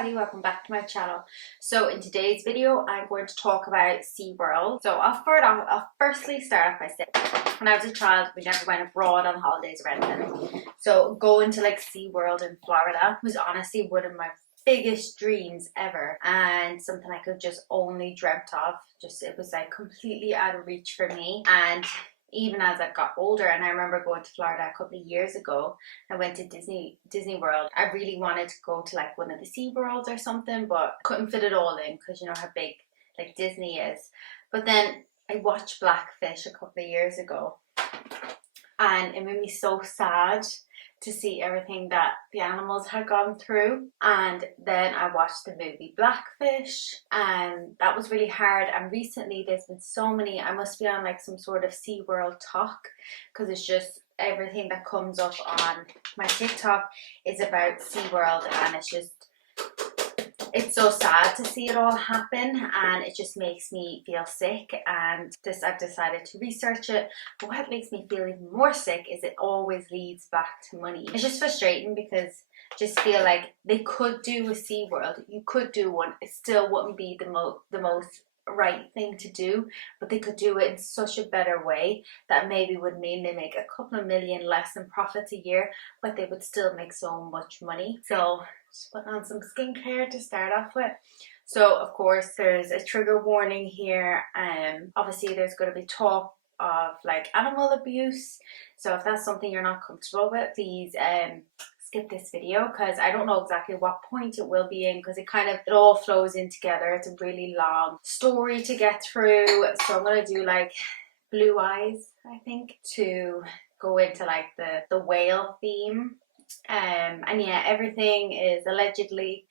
everybody, welcome back to my channel. So in today's video I'm going to talk about SeaWorld. So I'll firstly start off by saying when I was a child we never went abroad on holidays or anything. So going to like SeaWorld in Florida was honestly one of my biggest dreams ever, and something I could just only dreamt of. It was like completely out of reach for me. And even as I got older, and I remember going to Florida a couple of years ago, I went to Disney World. I really wanted to go to like one of the Sea Worlds or something, but couldn't fit it all in because you know how big like Disney is. But then I watched Blackfish a couple of years ago, and it made me so sad to see everything that the animals had gone through. And then I watched the movie Blackfish, and that was really hard. And recently there's been so many, I must be on like some sort of SeaWorld talk, because it's just everything that comes up on my TikTok is about SeaWorld, and it's so sad to see it all happen, and it just makes me feel sick. And I've decided to research it. But what makes me feel even more sick is it always leads back to money. It's just frustrating because I just feel like they could do a SeaWorld. You could do one. It still wouldn't be the most right thing to do, but they could do it in such a better way that maybe would mean they make a couple of million less in profits a year, but they would still make so much money. So just putting on some skincare to start off with. So of course there's a trigger warning here. Obviously there's going to be talk of like animal abuse, so if that's something you're not comfortable with, please skip this video, because I don't know exactly what point it will be in, because it all flows in together. It's a really long story to get through, so I'm going to do like blue eyes, I think, to go into like the whale theme. And yeah, everything is allegedly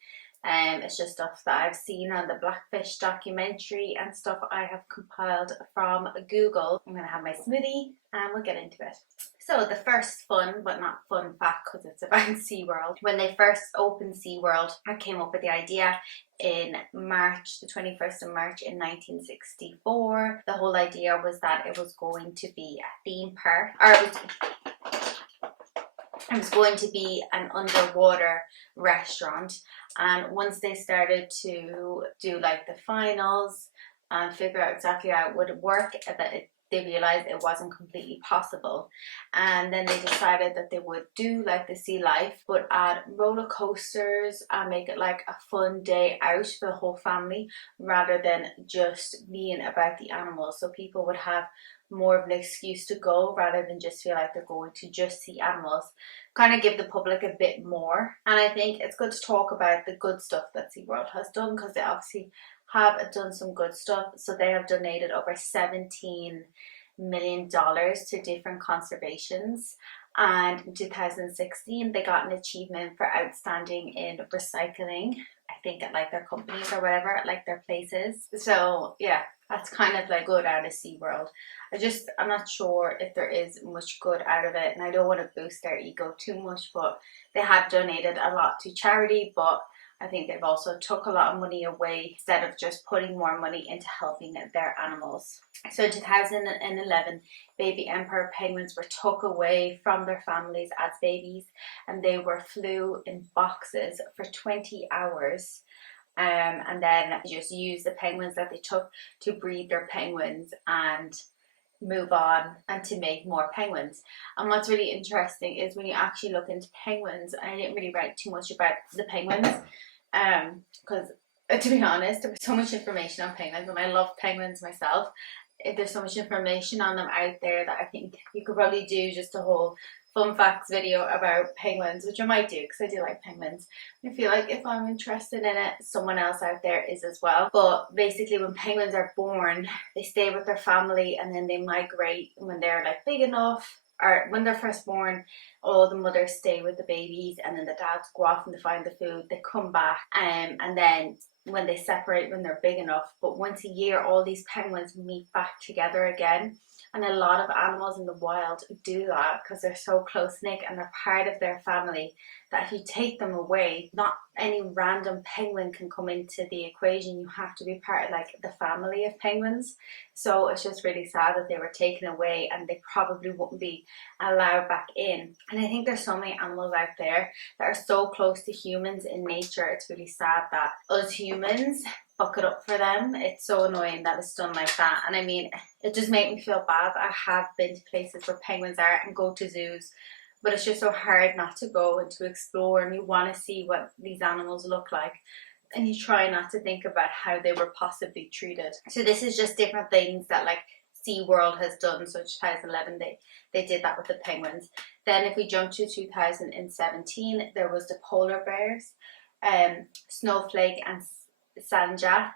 it's just stuff that I've seen on the Blackfish documentary and stuff I have compiled from Google. I'm gonna have my smoothie and we'll get into it. So the first fun, but not fun fact, because it's about SeaWorld. When they first opened SeaWorld, I came up with the idea in March, the 21st of March in 1964. The whole idea was that it was going to be a theme park, or it was going to be an underwater restaurant. And once they started to do like the finals and figure out exactly how it would work, they realized it wasn't completely possible. And then they decided that they would do like the sea life, but add roller coasters and make it like a fun day out for the whole family, rather than just being about the animals. So people would have more of an excuse to go, rather than just feel like they're going to just see animals. Kind of give the public a bit more. And I think it's good to talk about the good stuff that SeaWorld has done, because they obviously have done some good stuff. So they have donated over $17 million to different conservations, and in 2016 they got an achievement for outstanding in recycling, I think, at like their companies or whatever, at like their places. So yeah, that's kind of like good out of SeaWorld. I'm not sure if there is much good out of it, and I don't want to boost their ego too much, but they have donated a lot to charity, but I think they've also took a lot of money away instead of just putting more money into helping their animals. So in 2011, baby emperor penguins were took away from their families as babies, and they were flew in boxes for 20 hours. And then just used the penguins that they took to breed their penguins and move on and to make more penguins. And what's really interesting is when you actually look into penguins, I didn't really write too much about the penguins, because to be honest, there was so much information on penguins, and I love penguins myself. There's so much information on them out there that I think you could probably do just a whole fun facts video about penguins, which I might do because I do like penguins. I feel like if I'm interested in it, someone else out there is as well. But basically when penguins are born, they stay with their family, and then they migrate when they're like big enough, or when they're first born, all the mothers stay with the babies, and then the dads go off and they find the food, they come back, and then when they separate when they're big enough. But once a year all these penguins meet back together again. And a lot of animals in the wild do that because they're so close-knit and they're part of their family. that if you take them away, not any random penguin can come into the equation. You have to be part of like the family of penguins. So it's just really sad that they were taken away and they probably wouldn't be allowed back in. And I think there's so many animals out there that are so close to humans in nature. It's really sad that us humans fuck it up for them. It's so annoying that it's done like that. And I mean, it just made me feel bad. I have been to places where penguins are and go to zoos, but it's just so hard not to go and to explore, and you want to see what these animals look like, and you try not to think about how they were possibly treated. So this is just different things that like SeaWorld has done. So 2011 they did that with the penguins. Then if we jump to 2017, there was the polar bears, Snowflake and Sanjia.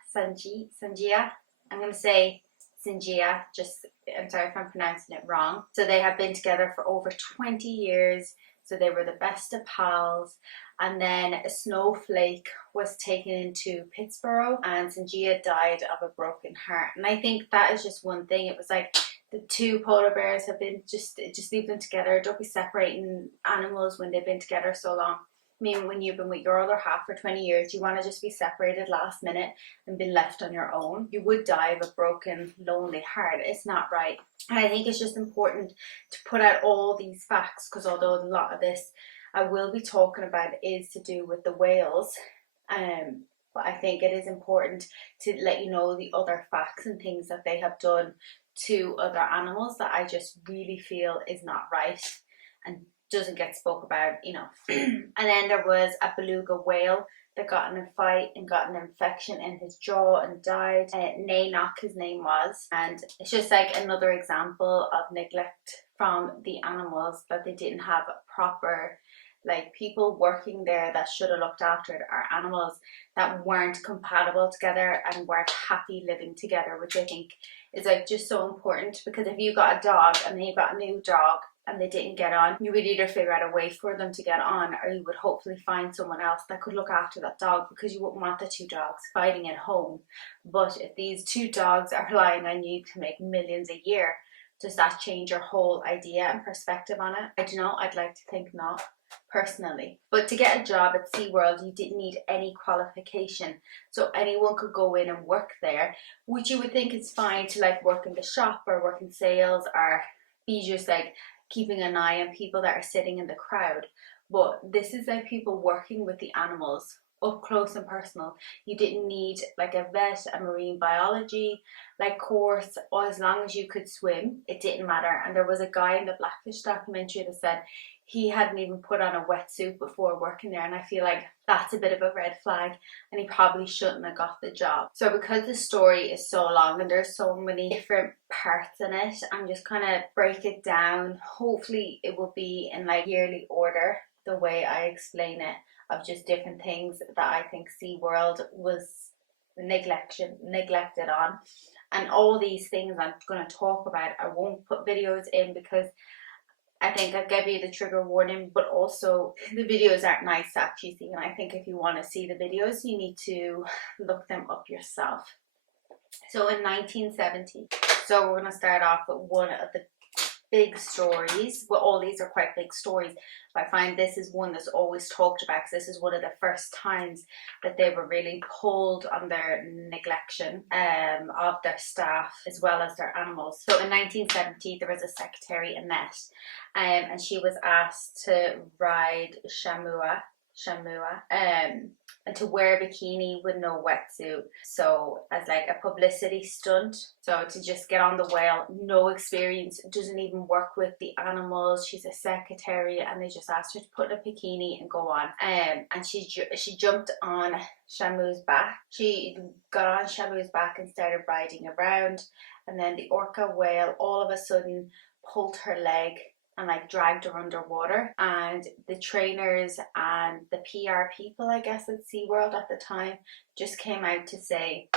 I'm going to say Sanjia, just, I'm sorry if I'm pronouncing it wrong. So they have been together for over 20 years. So they were the best of pals. And then Snowflake was taken into Pittsburgh and Sanjia died of a broken heart. And I think that is just one thing. It was like the two polar bears have been just leave them together. Don't be separating animals when they've been together so long. I mean, when you've been with your other half for 20 years, you want to just be separated last minute and been left on your own. You would die of a broken, lonely heart. It's not right. And I think it's just important to put out all these facts, because although a lot of this I will be talking about is to do with the whales, but I think it is important to let you know the other facts and things that they have done to other animals that I just really feel is not right and doesn't get spoke about enough. And then there was a beluga whale that got in a fight and got an infection in his jaw and died. Nanoc, his name was. And it's just like another example of neglect from the animals, that they didn't have a proper like people working there that should have looked after our animals, that weren't compatible together and weren't happy living together, which I think is like just so important. Because if you got a dog and then you got a new dog and they didn't get on, you would either figure out a way for them to get on, or you would hopefully find someone else that could look after that dog, because you wouldn't want the two dogs fighting at home. But if these two dogs are relying on you to make millions a year, does that change your whole idea and perspective on it? I don't know. I'd like to think not, personally. But to get a job at SeaWorld, you didn't need any qualification. So anyone could go in and work there, which you would think is fine to like work in the shop or work in sales or be just like keeping an eye on people that are sitting in the crowd. But this is like people working with the animals up close and personal. You didn't need like a vet, a marine biology like course, or as long as you could swim, it didn't matter. And there was a guy in the Blackfish documentary that said he hadn't even put on a wetsuit before working there, and I feel like that's a bit of a red flag, and he probably shouldn't have got the job. So because the story is so long and there's so many different parts in it, I'm just kind of break it down. Hopefully it will be in like yearly order, the way I explain it, of just different things that I think SeaWorld was neglected on. And all these things I'm going to talk about, I won't put videos in because I think I've given you the trigger warning, but also the videos aren't nice to actually see. And I think if you want to see the videos, you need to look them up yourself. So in 1970, so we're going to start off with one of the big stories. Well, all these are quite big stories, but I find this is one that's always talked about, because this is one of the first times that they were really pulled on their neglection of their staff as well as their animals. So in 1970, there was a secretary, Annette, and she was asked to ride Shamua, and to wear a bikini with no wetsuit, so as like a publicity stunt. So to just get on the whale, no experience, doesn't even work with the animals, she's a secretary, and they just asked her to put a bikini and go on. And she jumped on Shamu's back. She got on Shamu's back and started riding around, and then the orca whale all of a sudden pulled her leg and like dragged her underwater. And the trainers and the PR people, I guess, at SeaWorld at the time just came out to say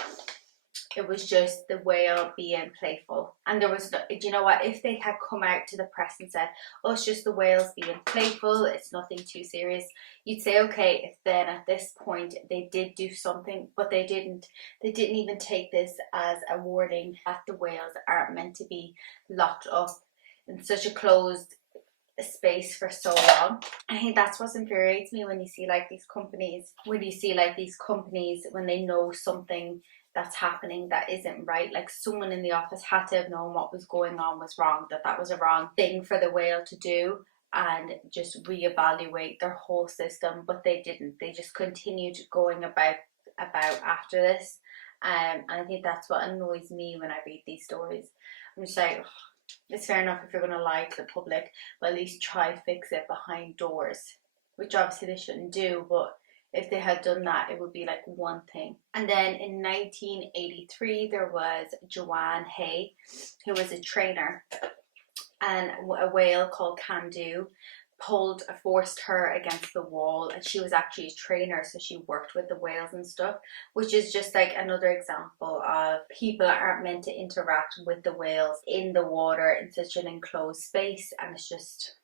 it was just the whale being playful. And there was, you know what, if they had come out to the press and said, oh, it's just the whales being playful, it's nothing too serious, you'd say, okay. If then at this point they did do something, but they didn't even take this as a warning that the whales aren't meant to be locked up in such a closed space for so long. I think that's what infuriates me when you see like these companies, when they know something that's happening that isn't right. Like someone in the office had to have known what was going on was wrong, that was a wrong thing for the whale to do, and just reevaluate their whole system. But they didn't. They just continued going about after this. And I think that's what annoys me when I read these stories. I'm just like, it's fair enough if you're going to lie to the public, but at least try to fix it behind doors, which obviously they shouldn't do. But if they had done that, it would be like one thing. And then in 1983, there was Joanne Hay, who was a trainer, and a whale called Candu forced her against the wall, and she was actually a trainer, so she worked with the whales and stuff, which is just like another example of people aren't meant to interact with the whales in the water in such an enclosed space. And it's just,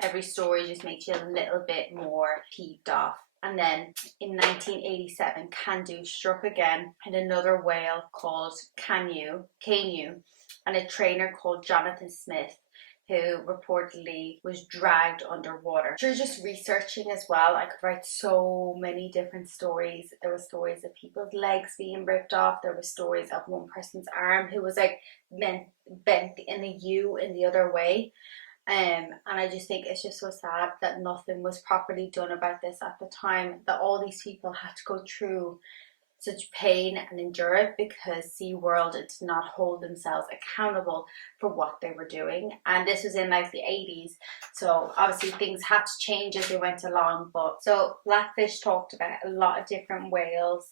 every story just makes you a little bit more peeved off. And then in 1987, Candu struck again, and another whale called Canu, and a trainer called Jonathan Smith, who reportedly was dragged underwater. Through just researching as well, I could write so many different stories. There were stories of people's legs being ripped off. There were stories of one person's arm who was like bent in a U in the other way. And I just think it's just so sad that nothing was properly done about this at the time, that all these people had to go through such pain and endure it because SeaWorld did not hold themselves accountable for what they were doing. And this was in like the 80s, so obviously things had to change as they went along. But so Blackfish talked about a lot of different whales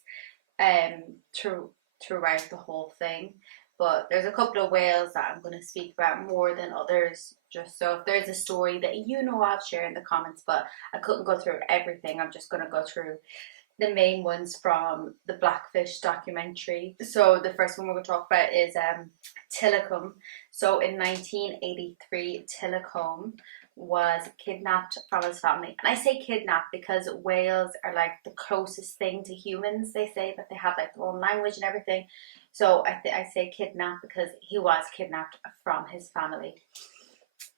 throughout the whole thing, but there's a couple of whales that I'm going to speak about more than others, just so if there's a story that I'll share in the comments. But I couldn't go through everything. I'm just going to go through the main ones from the Blackfish documentary. So the first one we're going to talk about is Tilikum. So in 1983, Tilikum was kidnapped from his family. And I say kidnapped because whales are like the closest thing to humans. They say that they have like their own language and everything. So I say kidnapped because he was kidnapped from his family.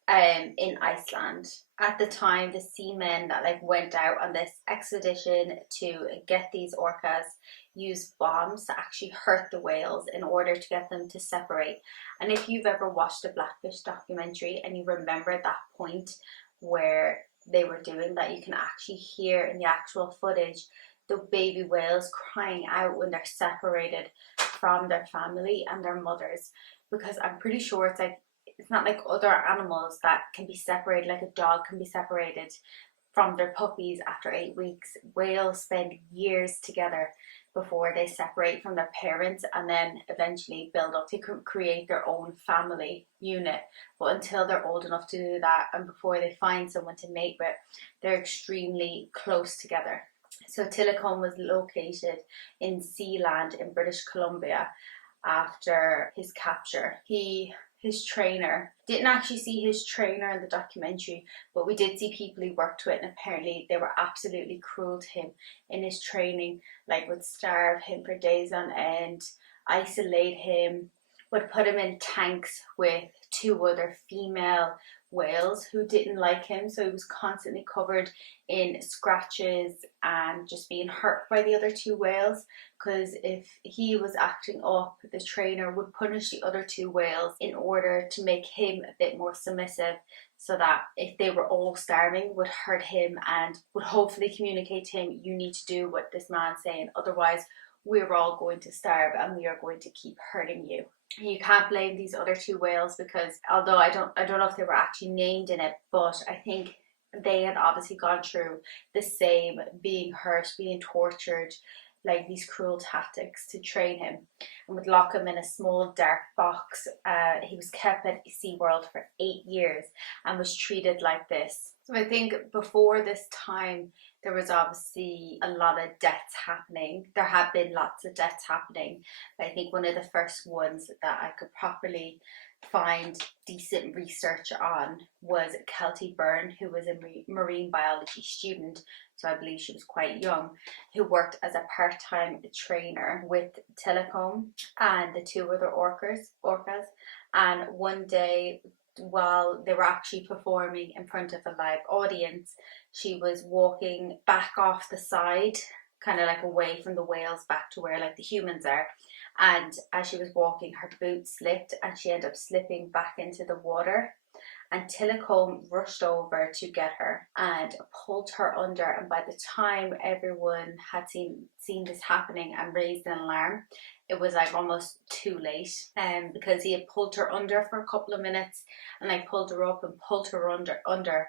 In Iceland. At the time, the seamen that like went out on this expedition to get these orcas used bombs to actually hurt the whales in order to get them to separate. And if you've ever watched a Blackfish documentary and you remember that point where they were doing that, you can actually hear in the actual footage the baby whales crying out when they're separated from their family and their mothers, because I'm pretty sure it's not like other animals that can be separated, like a dog can be separated from their puppies after 8 weeks. Whales spend years together before they separate from their parents and then eventually build up to create their own family unit. But until they're old enough to do that and before they find someone to mate with, they're extremely close together. So Tilikum was located in Sealand in British Columbia after his capture. His trainer, didn't actually see his trainer in the documentary, but we did see people he worked with, and apparently they were absolutely cruel to him in his training, like would starve him for days on end, isolate him, would put him in tanks with 2 other female whales who didn't like him, so he was constantly covered in scratches and just being hurt by the other 2 whales, because if he was acting up, the trainer would punish the other 2 whales in order to make him a bit more submissive, so that if they were all starving, would hurt him and would hopefully communicate to him, you need to do what this man's saying, otherwise we're all going to starve and we are going to keep hurting you. You can't blame these other 2 whales, because although I don't know if they were actually named in it, but I think they had obviously gone through the same, being hurt, being tortured, like these cruel tactics to train him, and would lock him in a small dark box. He was kept at SeaWorld for 8 years and was treated like this. So I think before this time, there was obviously a lot of deaths happening. There have been lots of deaths happening, but I think one of the first ones that I could properly find decent research on was Kelty Byrne, who was a marine biology student, so I believe she was quite young, who worked as a part-time trainer with Tilikum and the 2 other orcas. And one day while they were actually performing in front of a live audience, she was walking back off the side, kind of like away from the whales back to where like the humans are. And as she was walking, her boot slipped and she ended up slipping back into the water. And Tillicombe rushed over to get her and pulled her under. And by the time everyone had seen this happening and raised an alarm, it was like almost too late. Because he had pulled her under for a couple of minutes and like pulled her up and pulled her under.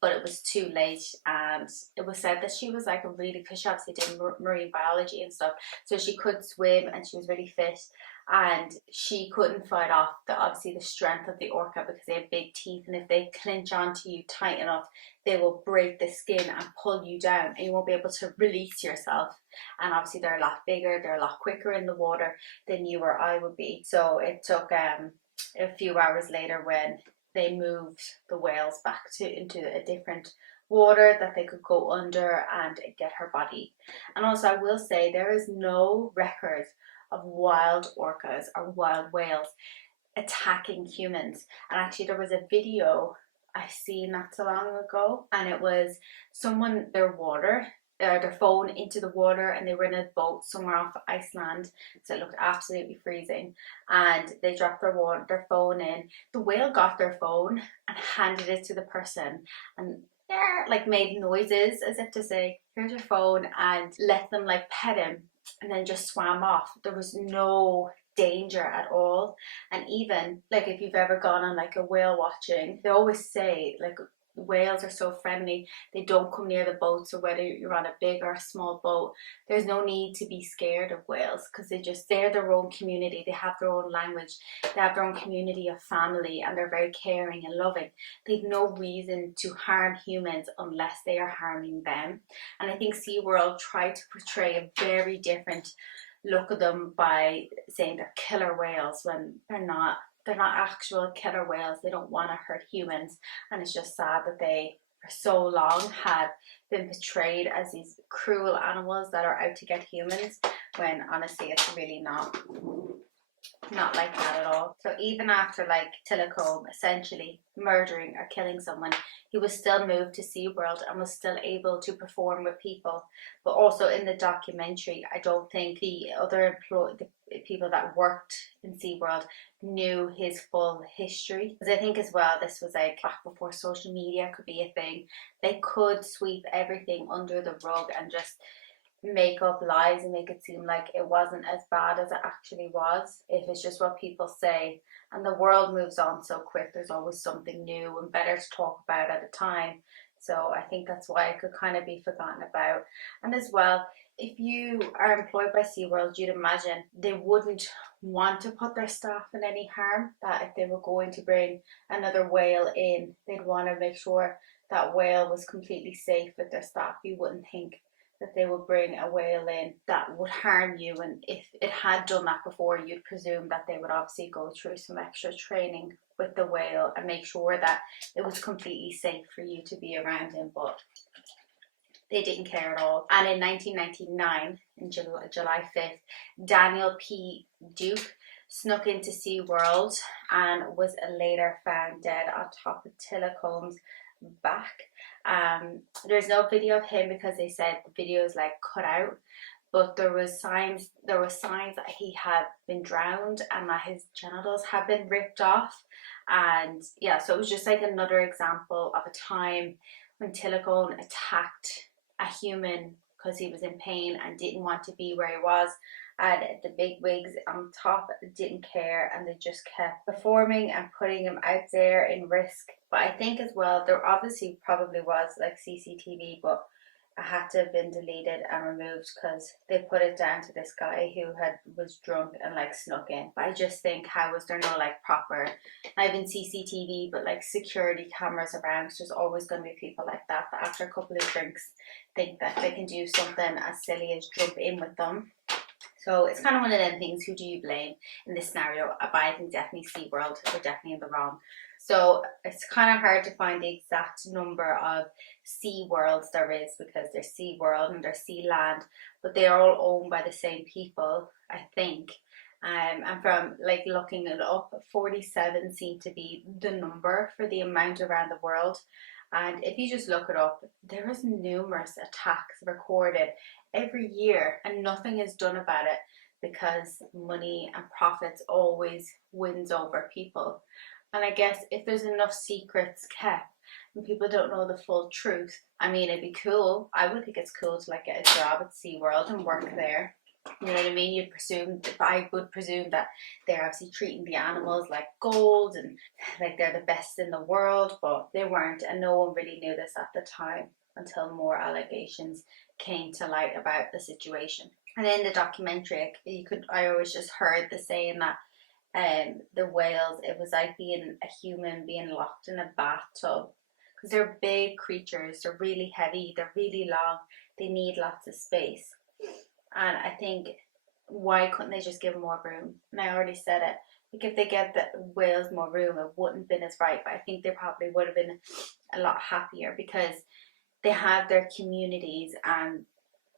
But it was too late. And it was said that she was like a really, because she obviously did marine biology and stuff, so she could swim and she was really fit. And she couldn't fight off obviously the strength of the orca, because they have big teeth, and if they clench onto you tight enough, they will break the skin and pull you down, and you won't be able to release yourself. And obviously they're a lot bigger, they're a lot quicker in the water than you or I would be. So it took a few hours later, when they moved the whales back into a different water, that they could go under and get her body. And also I will say, there is no record of wild orcas or wild whales attacking humans. And actually there was a video I seen not so long ago, and it was someone, their phone into the water, and they were in a boat somewhere off Iceland, so it looked absolutely freezing, and they dropped their phone in. The whale got their phone and handed it to the person, and like made noises as if to say, here's your phone, and let them like pet him, and then just swam off. There was no danger at all. And even like if you've ever gone on like a whale watching, they always say like whales are so friendly, they don't come near the boat. So whether you're on a big or a small boat, there's no need to be scared of whales, because they're their own community, they have their own language, they have their own community of family, and they're very caring and loving. They've no reason to harm humans unless they are harming them. And I think SeaWorld tried to portray a very different look at them by saying they're killer whales, when they're not. They're not actual killer whales. They don't want to hurt humans. And it's just sad that they for so long had been portrayed as these cruel animals that are out to get humans, when honestly it's really not like that at all. So even after like Tillicombe essentially murdering or killing someone, he was still moved to SeaWorld and was still able to perform with people. But also in the documentary, I don't think the people that worked in SeaWorld knew his full history. Because I think as well, this was like back before social media could be a thing. They could sweep everything under the rug and just make up lies and make it seem like it wasn't as bad as it actually was, if it's just what people say. And the world moves on so quick, there's always something new and better to talk about at a time. So I think that's why it could kind of be forgotten about. And as well, if you are employed by SeaWorld, you'd imagine they wouldn't want to put their staff in any harm, that if they were going to bring another whale in, they'd want to make sure that whale was completely safe with their staff. You wouldn't think that they would bring a whale in that would harm you, and if it had done that before, you'd presume that they would obviously go through some extra training with the whale and make sure that it was completely safe for you to be around him. But they didn't care at all. And in 1999, in July 5th, Daniel P. Duke snuck into SeaWorld and was later found dead on top of Tillicombe's back. There's no video of him because they said the video is like cut out, but there were signs that he had been drowned and that his genitals had been ripped off. And yeah, so it was just like another example of a time when Tillicombe attacked a human because he was in pain and didn't want to be where he was. And the big wigs on top didn't care, and they just kept performing and putting him out there in risk. But I think as well, there obviously probably was like CCTV, but it had to have been deleted and removed because they put it down to this guy who was drunk and like snuck in. But I just think, how was there no like proper, not even CCTV, but like security cameras around? There's always going to be people like that after a couple of drinks think that they can do something as silly as jump in with them. So it's kind of one of them things, who do you blame in this scenario? But I think definitely SeaWorld, they're definitely in the wrong. So it's kind of hard to find the exact number of SeaWorlds there is, because there's SeaWorld and there's Sealand, but they are all owned by the same people, I think. And from like looking it up, 47 seemed to be the number for the amount around the world. And if you just look it up, there is numerous attacks recorded every year and nothing is done about it because money and profits always wins over people. And I guess if there's enough secrets kept and people don't know the full truth, I mean, it'd be cool. I would think it's cool to like get a job at SeaWorld and work there. You know what I mean? You'd presume, I would presume that they're obviously treating the animals like gold and like they're the best in the world, but they weren't, and no one really knew this at the time until more allegations came to light about the situation. And in the documentary, I always just heard the saying that the whales, it was like being a human being locked in a bathtub because they're big creatures, they're really heavy, they're really long, they need lots of space. And I think, why couldn't they just give them more room? And I already said it. Like if they gave the whales more room, it wouldn't have been as right. But I think they probably would have been a lot happier because they have their communities, and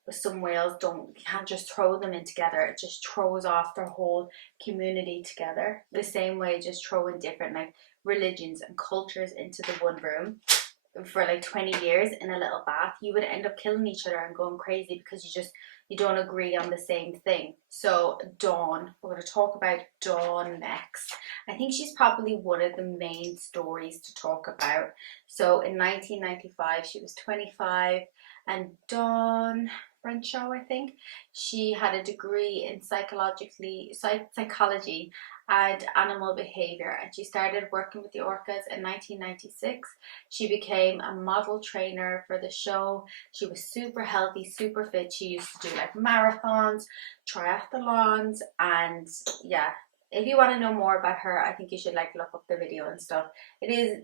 some whales you can't just throw them in together. It just throws off their whole community together. The same way just throwing different like religions and cultures into the one room for like 20 years in a little bath, you would end up killing each other and going crazy because you don't agree on the same thing. So Dawn, we're going to talk about Dawn next. I think she's probably one of the main stories to talk about. So in 1995 she was 25, and Dawn Renshaw, I think, she had a degree in psychology and animal behavior, and she started working with the orcas in 1996. She became a model trainer for the show. She was super healthy, super fit. She used to do like marathons, triathlons, and yeah, if you want to know more about her, I think you should like look up the video and stuff. It is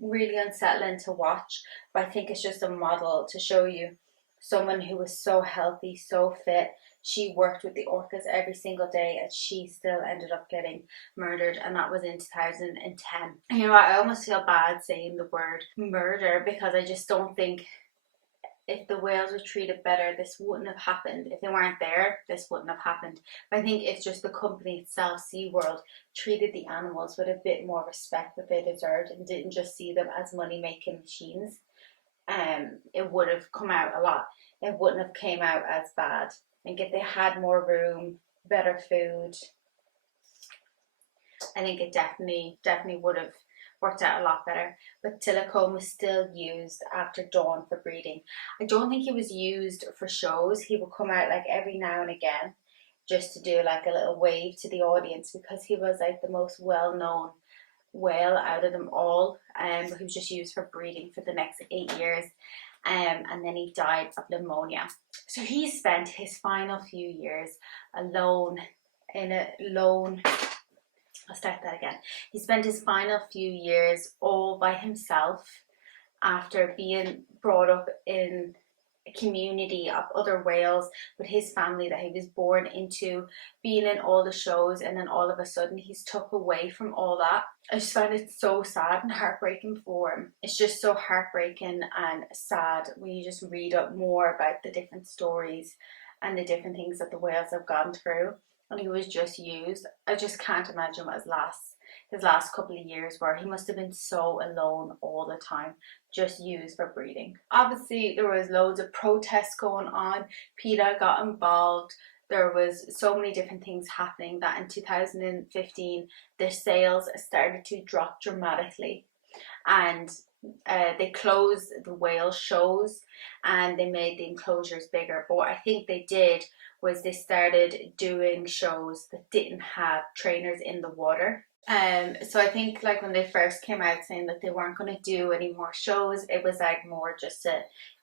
really unsettling to watch, but I think it's just a model to show you someone who was so healthy, so fit. She worked with the orcas every single day, and she still ended up getting murdered, and that was in 2010. You know, I almost feel bad saying the word murder because I just don't think, if the whales were treated better, this wouldn't have happened. If they weren't there, this wouldn't have happened. But I think it's just the company itself, SeaWorld, treated the animals with a bit more respect that they deserved and didn't just see them as money-making machines. It would have come out a lot. It wouldn't have came out as bad. I think if they had more room, better food, I think it definitely would have worked out a lot better. But silicone was still used after Dawn for breeding. I don't think he was used for shows. He would come out like every now and again just to do like a little wave to the audience because he was like the most well-known whale out of them all. But he was just used for breeding for the next 8 years. And then he died of pneumonia. So he spent his final few years alone in a lone I'll start that again. He spent his final few years all by himself after being brought up in a community of other whales with his family that he was born into, being in all the shows, and then all of a sudden he's took away from all that. I just find it so sad and heartbreaking for him. It's just so heartbreaking and sad when you just read up more about the different stories and the different things that the whales have gone through. And he was just used. I just can't imagine what his last couple of years were. He must have been so alone all the time, just used for breeding. Obviously, there was loads of protests going on. PETA got involved. There was so many different things happening that in 2015, their sales started to drop dramatically. And they closed the whale shows and they made the enclosures bigger. But what I think they did was they started doing shows that didn't have trainers in the water. So I think like when they first came out saying that they weren't going to do any more shows, it was like more just to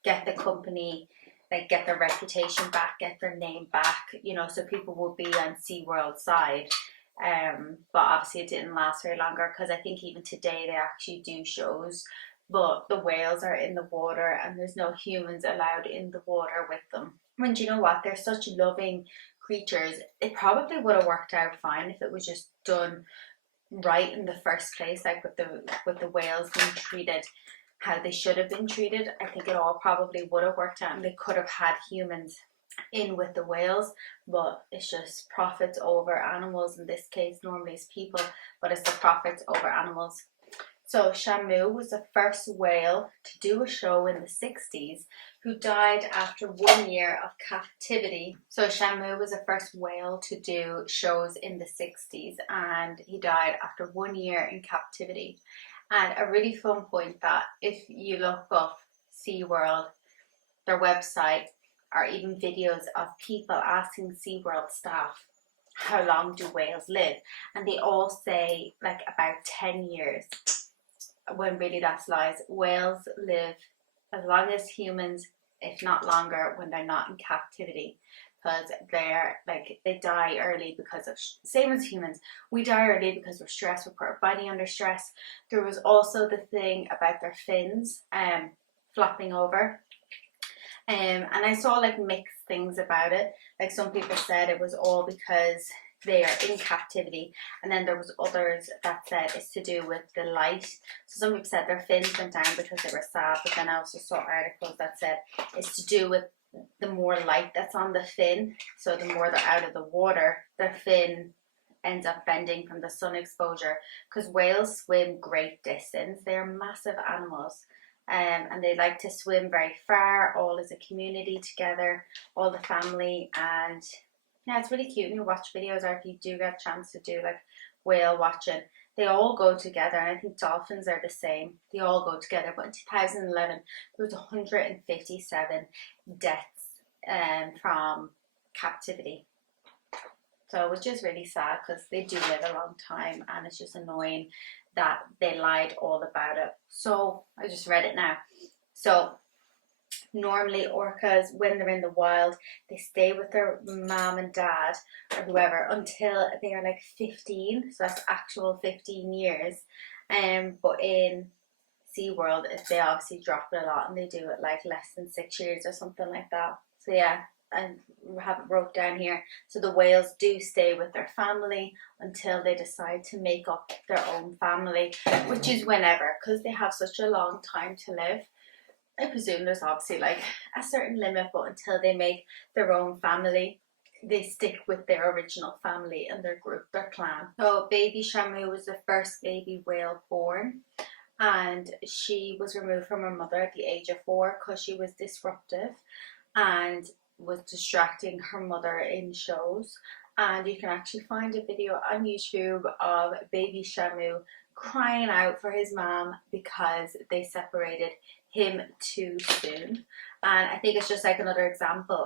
get the company, like get their reputation back, get their name back, you know, so people would be on SeaWorld's side. But obviously it didn't last very longer because I think even today they actually do shows, but the whales are in the water and there's no humans allowed in the water with them. And you know what? They're such loving creatures. It probably would have worked out fine if it was just done right in the first place, like with the whales being treated how they should have been treated. I think it all probably would have worked out and they could have had humans in with the whales, but it's just profits over animals. In this case, normally it's people, but it's the profits over animals. So Shamu was the first whale to do a show in the 60s who died after 1 year of captivity. So Shamu was the first whale to do shows in the 60s and he died after 1 year in captivity. And a really fun point that if you look up SeaWorld, their website, or even videos of people asking SeaWorld staff, how long do whales live? And they all say like about 10 years. When really that's lies. Whales live as long as humans, if not longer, when they're not in captivity, because they're like, they die early because of, same as humans, we die early because we're stressed, we put our body under stress. There was also the thing about their fins flopping over, and I saw like mixed things about it. Like some people said it was all because they are in captivity, and then there was others that said it's to do with the light. So some people said their fins went down because they were sad, but then I also saw articles that said it's to do with the more light that's on the fin. So the more they're out of the water, their fin ends up bending from the sun exposure, because whales swim great distance. They are massive animals. And they like to swim very far, all as a community together, all the family. And yeah, it's really cute when you watch videos, or if you do get a chance to do like whale watching, they all go together. And I think dolphins are the same, they all go together. But in 2011 there was 157 deaths from captivity. So which is really sad because they do live a long time, and it's just annoying that they lied all about it. So I just read it now. So normally orcas, when they're in the wild, they stay with their mom and dad or whoever until they are like 15. So that's actual 15 years. But in SeaWorld, they obviously drop it a lot and they do it like less than 6 years or something like that. So yeah, I have it wrote down here. So the whales do stay with their family until they decide to make up their own family, which is whenever, because they have such a long time to live. I presume there's obviously like a certain limit, but until they make their own family, they stick with their original family and their group, their clan. So baby Shamu was the first baby whale born, and she was removed from her mother at the age of 4 because she was disruptive and was distracting her mother in shows. And you can actually find a video on YouTube of baby Shamu crying out for his mom because they separated him too soon. And I think it's just like another example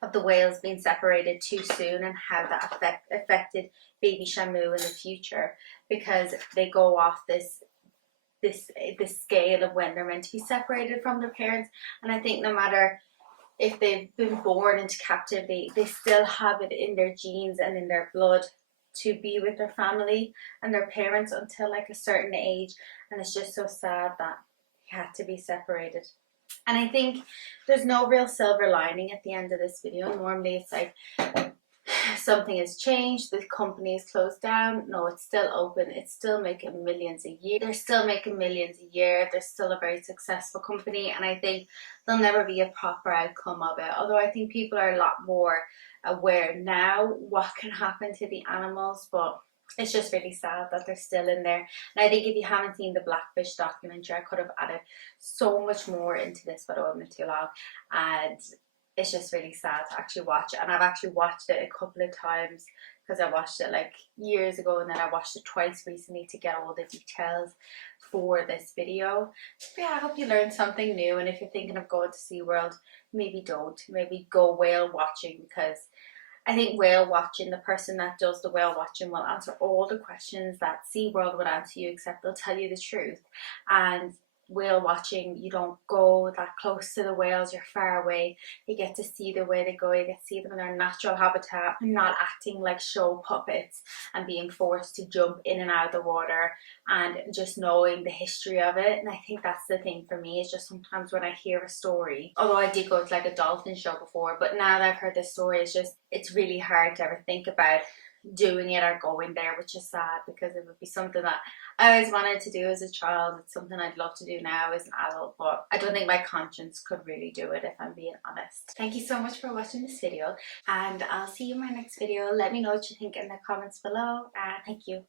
of the whales being separated too soon and how that affected baby Shamu in the future, because they go off this scale of when they're meant to be separated from their parents. And I think no matter if they've been born into captivity, they still have it in their genes and in their blood to be with their family and their parents until like a certain age. And it's just so sad that he had to be separated. And I think there's no real silver lining at the end of this video. Normally it's like something has changed, the company is closed down. No, it's still open, it's still making millions a year. They're still making millions a year. They're still a very successful company, and I think there'll never be a proper outcome of it. Although I think people are a lot more aware now what can happen to the animals, but it's just really sad that they're still in there. And I think if you haven't seen the Blackfish documentary, I could have added so much more into this, but it wasn't too long. And it's just really sad to actually watch it. And I've actually watched it a couple of times because I watched it like years ago, and then I watched it twice recently to get all the details for this video. But yeah, I hope you learned something new, and if you're thinking of going to SeaWorld, maybe don't. Maybe go whale watching, because I think whale watching, the person that does the whale watching will answer all the questions that SeaWorld would answer you, except they'll tell you the truth. And whale watching, you don't go that close to the whales, you're far away. You get to see the way they go, you get to see them in their natural habitat, and not acting like show puppets and being forced to jump in and out of the water, and just knowing the history of it. And I think that's the thing for me, is just sometimes when I hear a story, although I did go to like a dolphin show before, but now that I've heard this story, it's really hard to ever think about doing it or going there, which is sad because it would be something that I always wanted to do as a child. It's something I'd love to do now as an adult, but I don't think my conscience could really do it, if I'm being honest. Thank you so much for watching this video, and I'll see you in my next video. Let me know what you think in the comments below, and thank you.